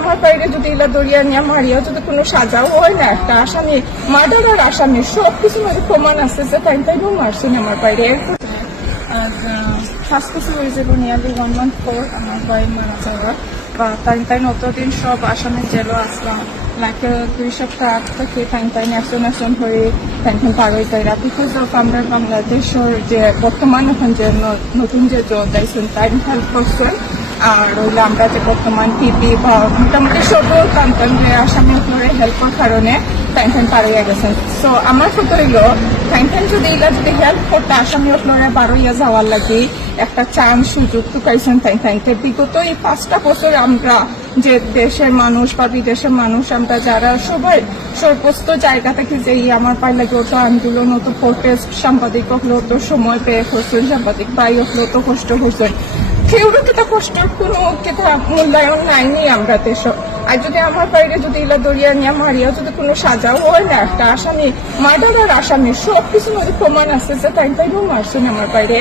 আমার বাইরে যদি এলা দরিয়া নিয়ে মারিয়া যদি কোনো সাজাও হয় না, একটা আসামি মার্ডার আর আসামি সব কিছু মানে প্রমাণ আছে যে টাইম টাইমও মারছেন আমার বাইরে। ফার্স্ট কিছু হয়ে যাব নিয়ারলি ওয়ান মান্থ পর আমার ভাই মারা যাওয়া বা টাইম টাইম অতদিন সব আসামের জেলও আসলাম। লাইক দুই সপ্তাহ আগ থেকে টাইম টাইম একজন একজন হয়ে টাইম টাইম পার হয়ে যায়। বিকজ অফ আমরা বাংলাদেশের যে বর্তমান এখন যে ন- নতুন যে জব দাইছেন টাইম হেল্প করছেন আর হইলে আমরা যে বর্তমান পিপি বা মোটামুটি সকল কান্তান যে আসামি আপনারা হেল্পের কারণে টাইম পার হয়ে গেছেন সো আমার কথা হইল টাইম টাইম যদি এগুলা যদি হেল্প করতে আসামি আপনারা বারো ইয়া যাওয়ার লাগে একটা চান্স সুযোগ তো পাইছেন টাইম টাইম বিগত এই পাঁচটা বছর আমরা যে দেশের মানুষ বা বিদেশের মানুষ, আমরা যারা সবাই সর্বস্ত জায়গা থেকে যে আমার পাই লাগে ওটা আন্দোলন হতো প্রোটেস্ট সাংবাদিক হলো তো সময় পেয়ে করছেন সাংবাদিক ভাই হলো তো কষ্ট করছেন কেটা কষ্টের কোনো কেটা মূল্যায়ন নাইনি আমরা দেশ আর যদি আমার বাইরে যদি এলা দরিয়া নিয়ে মারিয়া যদি কোনো সাজাও হয় না, একটা আসামি, মার্ডার আসামি সব কিছু প্রমাণ আছে যে তাই তাই মারছেন আমার বাইরে